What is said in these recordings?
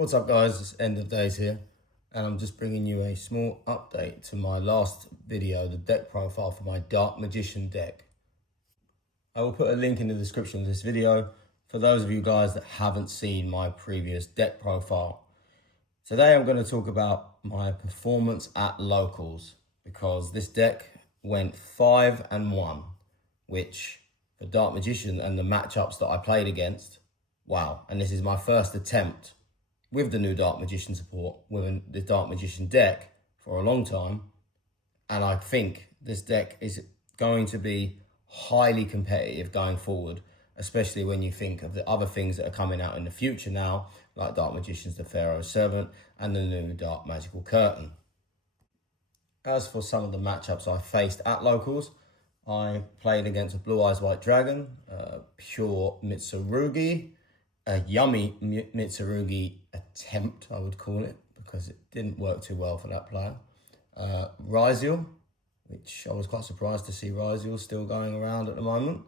What's up guys, it's End of Days here, and I'm just bringing you a small update to my last video, the deck profile for my Dark Magician deck. I will put a link in the description of this video for those of you guys that haven't seen my previous deck profile. Today I'm going to talk about my performance at locals, because this deck went 5-1, which for Dark Magician and the matchups that I played against, wow, and this is my first attempt with the new Dark Magician support, with the Dark Magician deck for a long time. And I think this deck is going to be highly competitive going forward, especially when you think of the other things that are coming out in the future now, like Dark Magician's The Pharaoh's Servant and the new Dark Magical Curtain. As for some of the matchups I faced at locals, I played against a Blue Eyes White Dragon, pure Mitsurugi, a yummy Mitsurugi attempt, I would call it, because it didn't work too well for that player. YuGiOh, which I was quite surprised to see YuGiOh still going around at the moment.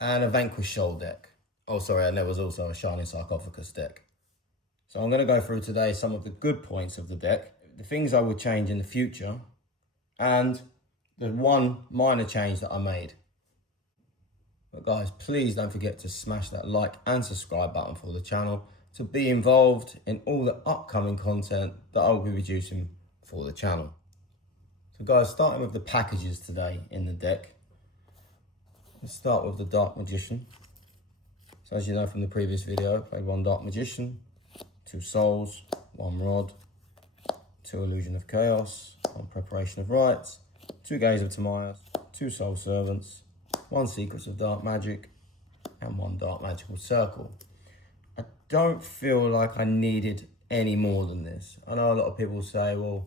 And a Vanquish Shoal deck. Oh, sorry, and there was also a Shining Sarcophagus deck. So I'm going to go through today some of the good points of the deck, the things I would change in the future, and the one minor change that I made. But guys, please don't forget to smash that like and subscribe button for the channel to be involved in all the upcoming content that I will be producing for the channel. So guys, starting with the packages today in the deck. Let's start with the Dark Magician. So as you know from the previous video, I played one Dark Magician, 2 Souls, 1 Rod, 2 Illusion of Chaos, 1 Preparation of Rites, 2 Gaze of Timaeus, 2 Soul Servants, 1 Secrets of Dark Magic, and 1 Dark Magical Circle. I don't feel like I needed any more than this. I know a lot of people say, well,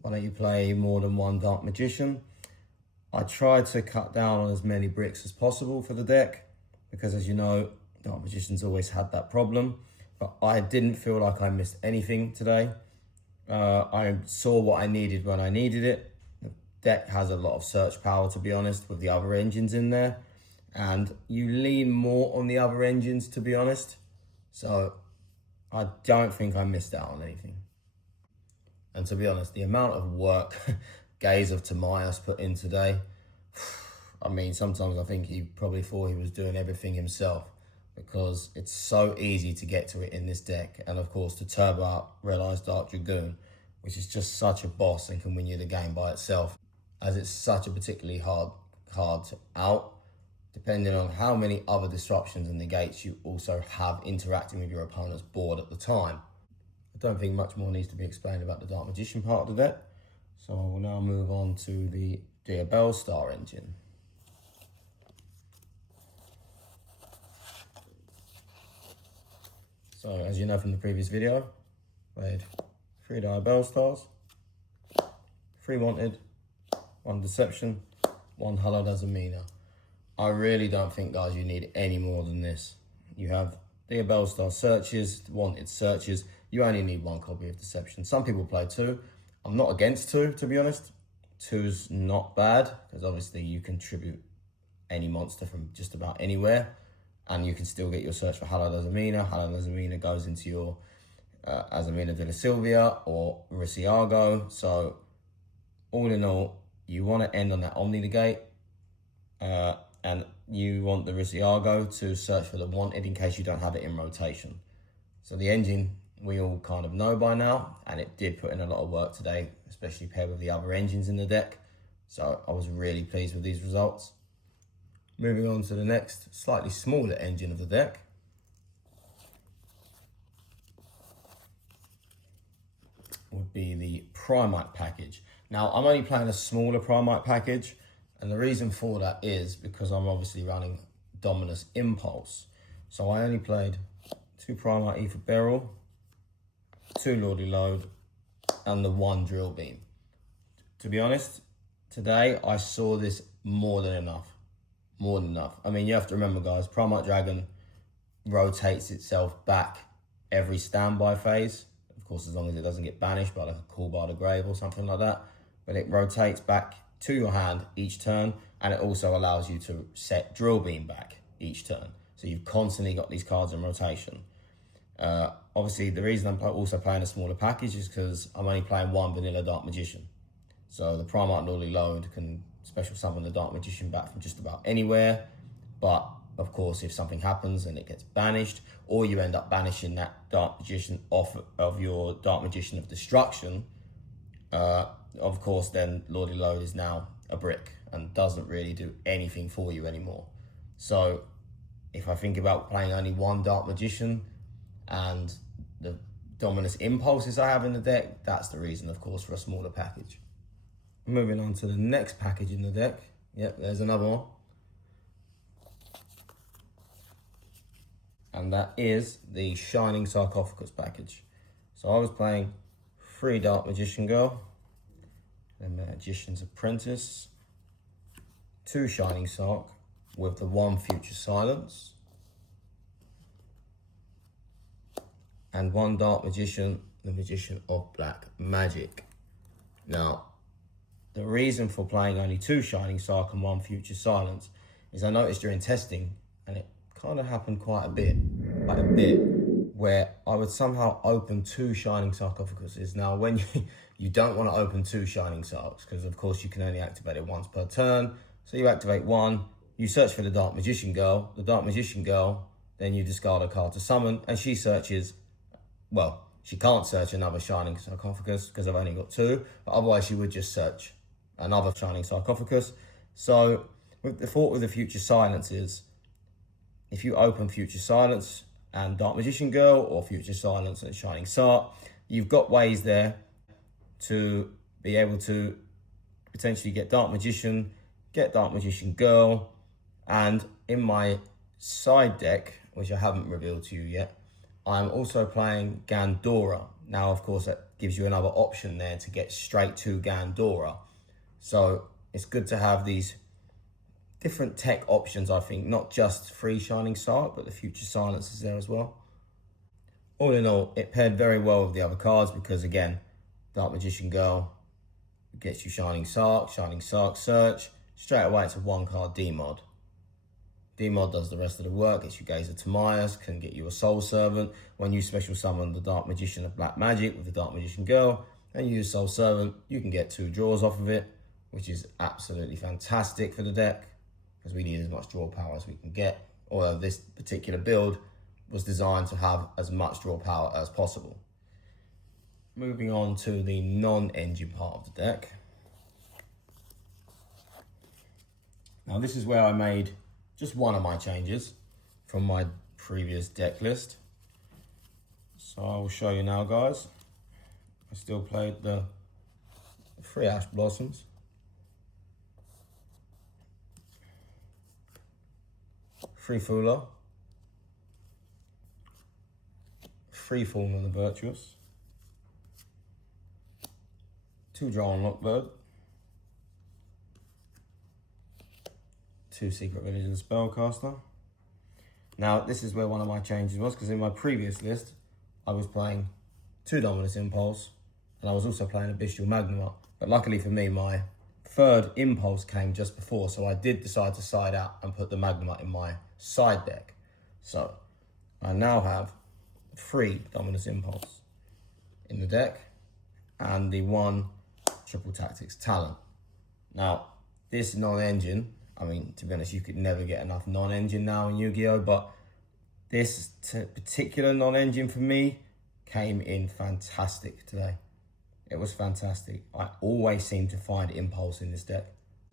why don't you play more than 1 Dark Magician? I tried to cut down on as many bricks as possible for the deck, because as you know, Dark Magician's always had that problem, but I didn't feel like I missed anything today. I saw what I needed when I needed it. Deck has a lot of search power, to be honest, with the other engines in there, and you lean more on the other engines, to be honest, so I don't think I missed out on anything. And to be honest, the amount of work Gaze of Timaeus put in today, I mean, sometimes I think he probably thought he was doing everything himself, because it's so easy to get to it in this deck, and of course to turbo up Red Eyes Dark Dragoon, which is just such a boss and can win you the game by itself, as it's such a particularly hard card to out, depending on how many other disruptions and negates you also have interacting with your opponent's board at the time. I don't think much more needs to be explained about the Dark Magician part of the deck, so I will now move on to the YuGiOh Star engine. So as you know from the previous video, played 3 YuGiOh Stars, 3 Wanted, 1 Deception, 1 Hallowed as Amina. I really don't think, guys, you need any more than this. You have the YuGiOh Star searches, Wanted searches. You only need 1 copy of Deception. Some people play 2. I'm not against 2, to be honest. 2's not bad, because obviously you can tribute any monster from just about anywhere, and you can still get your search for Hallowed as Amina. Hallowed as Amina goes into your Azamina de la Silvia or Ricciago. So all in all, you want to end on that Omni Negate, and you want the Ricciago to search for the Wanted in case you don't have it in rotation. So the engine we all kind of know by now, and it did put in a lot of work today, especially paired with the other engines in the deck. So I was really pleased with these results. Moving on to the next, slightly smaller engine of the deck. Would be the Primite package. Now, I'm only playing a smaller Primite package, and the reason for that is because I'm obviously running Dominus Impulse. So I only played 2 Primite Ether Beryl, 2 Lordly Load, and the 1 Drill Beam. To be honest, today I saw this more than enough. More than enough. I mean, you have to remember, guys, Primite Dragon rotates itself back every standby phase. Of course, as long as it doesn't get banished by like a Call by the Grave or something like that. But it rotates back to your hand each turn, and it also allows you to set Drill Beam back each turn. So you've constantly got these cards in rotation. Obviously, the reason I'm also playing a smaller package is because I'm only playing one vanilla Dark Magician. So the Primarch Lordly Load can special summon the Dark Magician back from just about anywhere. But of course, if something happens and it gets banished, or you end up banishing that Dark Magician off of your Dark Magician of Destruction, of course, then Lordly Load is now a brick and doesn't really do anything for you anymore. So if I think about playing only one Dark Magician and the Dominus Impulses I have in the deck, that's the reason, of course, for a smaller package. Moving on to the next package in the deck. Yep, there's another one. And that is the Shining Sarcophagus package. So I was playing 3 Dark Magician Girl, then Magician's Apprentice, 2 Shining Sark with the 1 Future Silence, and 1 Dark Magician, the Magician of Black Magic. Now, the reason for playing only 2 Shining Sark and 1 Future Silence is I noticed during testing, and it kind of happened quite a bit, where I would somehow open 2 Shining Sarcophaguses. Now, when you don't want to open 2 Shining Sarks, because of course you can only activate it once per turn. So you activate 1, you search for the Dark Magician Girl, then you discard a card to summon, and she searches, well, she can't search another Shining Sarcophagus because I've only got 2, but otherwise she would just search another Shining Sarcophagus. So with the thought with the Future Silence is, if you open Future Silence and Dark Magician Girl, or Future Silence and Shining Sark, you've got ways there to be able to potentially get Dark Magician, get Dark Magician Girl, and in my side deck, which I haven't revealed to you yet, I'm also playing Gandora. Now, of course, that gives you another option there to get straight to Gandora. So it's good to have these different tech options, I think, not just 3 Shining Sark, but the Future Silence is there as well. All in all, it paired very well with the other cards because, again, Dark Magician Girl gets you Shining Sark search. Straight away, it's a 1-card D-Mod. D-Mod does the rest of the work, gets you Gazer Tamias, can get you a Soul Servant. When you special summon the Dark Magician of Black Magic with the Dark Magician Girl, and you use Soul Servant, you can get 2 draws off of it, which is absolutely fantastic for the deck, because we need as much draw power as we can get, although this particular build was designed to have as much draw power as possible. Moving on to the non-engine part of the deck. Now this is where I made just one of my changes from my previous deck list. So I will show you now, guys. I still played the 3 Ash Blossoms. 3 Fula, 3 Fallen of the Virtuous, 2 Drawn Lockbird, 2 Secret Village and Spellcaster. Now, this is where one of my changes was, because in my previous list, I was playing 2 Dominus Impulse, and I was also playing a Bestial Magnuma. But luckily for me, my 3rd Impulse came just before, so I did decide to side out and put the Magnuma in my side deck. So I now have 3 Dominus Impulse in the deck and the 1 Triple Tactics Talent. Now, this non-engine, I mean, to be honest, you could never get enough non-engine now in Yu-Gi-Oh, but this particular non-engine for me came in fantastic today. It was fantastic. I always seem to find Impulse in this deck.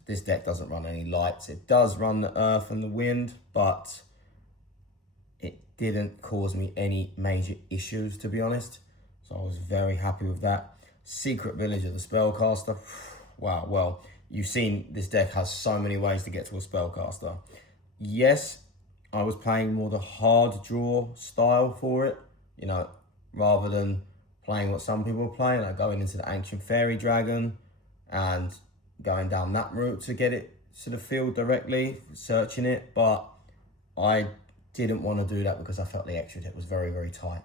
This deck doesn't run any lights. It does run the Earth and the Wind, but it didn't cause me any major issues, to be honest. So I was very happy with that. Secret Village of the Spellcaster. Wow, well, you've seen this deck has so many ways to get to a Spellcaster. Yes, I was playing more the hard draw style for it, you know, rather than playing what some people are playing, like going into the Ancient Fairy Dragon and going down that route to get it to the field directly, searching it. But I didn't want to do that because I felt the extra deck was very, very tight.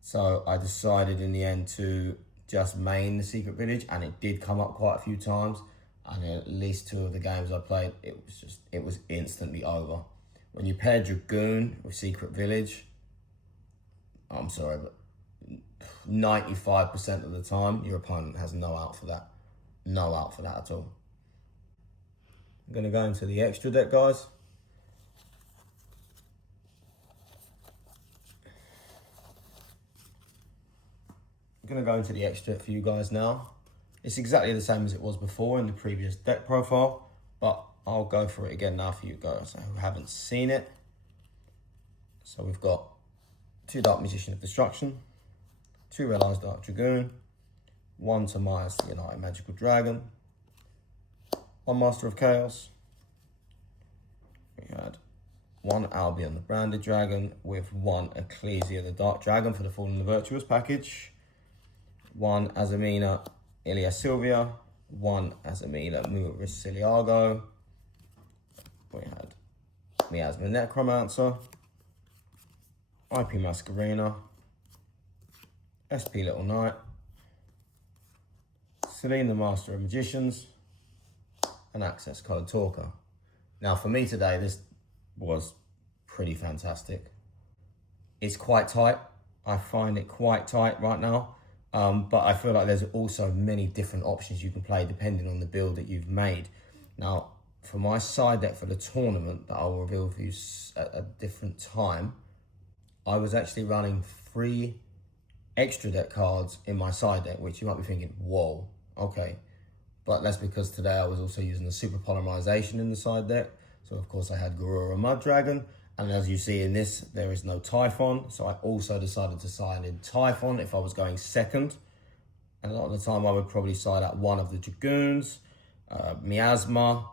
So I decided in the end to just main the Secret Village, and it did come up quite a few times. And in at least 2 of the games I played, it was instantly over. When you pair Dragoon with Secret Village, I'm sorry, but 95% of the time, your opponent has no out for that. No out for that at all. I'm going to go into the extra deck, guys. I'm going to go into the extra for you guys now. It's exactly the same as it was before in the previous deck profile, but I'll go for it again now for you guys who haven't seen it. So we've got 2 Dark Magician of Destruction, 2 Red Eyes Dark Dragoon, 1 Tamias the United Magical Dragon, 1 Master of Chaos. We had 1 Albion the Branded Dragon with 1 Ecclesia the Dark Dragon for the Fallen the Virtuous package, 1 Azamina Ilia Sylvia, 1 Azamina Muriciliago. We had Miasma Necromancer, IP Masquerena, SP Little Knight, Celine the Master of Magicians, and Access Code Talker. Now for me today, this was pretty fantastic. It's quite tight. I find it quite tight right now. But I feel like there's also many different options you can play depending on the build that you've made. Now, for my side deck for the tournament that I will reveal for you at a different time, I was actually running 3 extra deck cards in my side deck, which you might be thinking, whoa, okay. But that's because today I was also using the Super Polymerization in the side deck. So of course I had Garura Mud Dragon. And as you see in this, there is no Typhon. So I also decided to side in Typhon if I was going second. And a lot of the time I would probably side out 1 of the Dragoons, Miasma,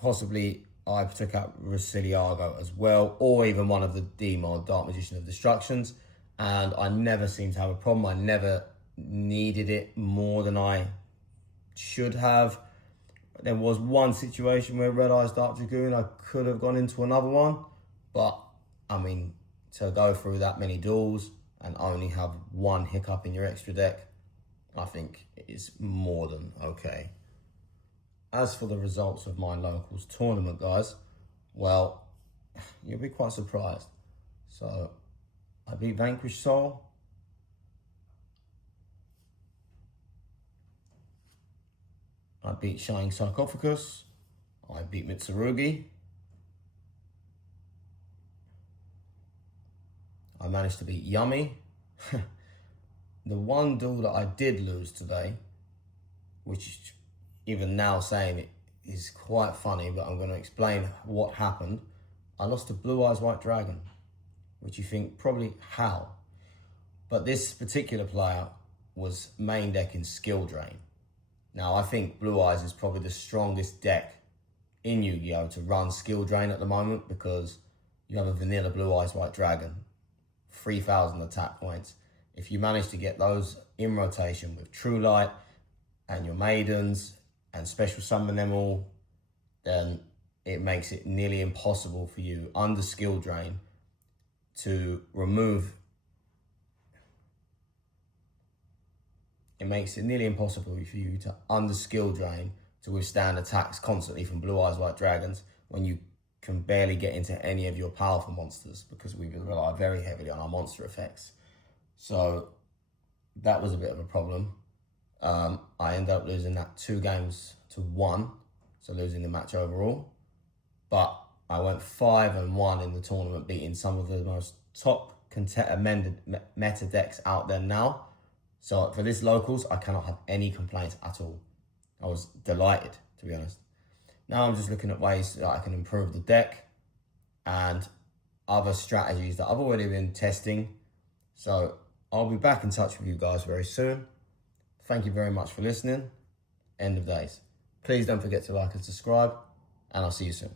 possibly I took out Rusiliago as well, or even 1 of the D-Mod, Dark Magician of Destructions. And I never seemed to have a problem. I never needed it more than I should have. There was 1 situation where Red Eyes Dark Dragoon, I could have gone into another one. But, I mean, to go through that many duels and only have 1 hiccup in your extra deck, I think is more than okay. As for the results of my locals tournament, guys, well, you'll be quite surprised. So, I beat Vanquished Soul. I beat Shining Sarcophagus. I beat Mitsurugi. I managed to beat Yummy. The 1 duel that I did lose today, which even now saying it is quite funny, but I'm going to explain what happened. I lost to Blue Eyes White Dragon, which you think probably how. But this particular player was main deck in Skill Drain. Now I think Blue Eyes is probably the strongest deck in Yu-Gi-Oh! To run Skill Drain at the moment because you have a vanilla Blue Eyes White Dragon, 3,000 attack points. If you manage to get those in rotation with True Light and your Maidens and special summon them all, then it makes it nearly impossible for you under Skill Drain to remove. It makes it nearly impossible for you to under Skill Drain to withstand attacks constantly from Blue Eyes White Dragons when you can barely get into any of your powerful monsters because we rely very heavily on our monster effects. So that was a bit of a problem. I ended up losing that 2 games to 1, so losing the match overall. But I went 5-1 in the tournament, beating some of the most top amended meta decks out there now. So for this locals, I cannot have any complaints at all. I was delighted, to be honest. Now I'm just looking at ways that I can improve the deck and other strategies that I've already been testing. So I'll be back in touch with you guys very soon. Thank you very much for listening. End of days. Please don't forget to like and subscribe, and I'll see you soon.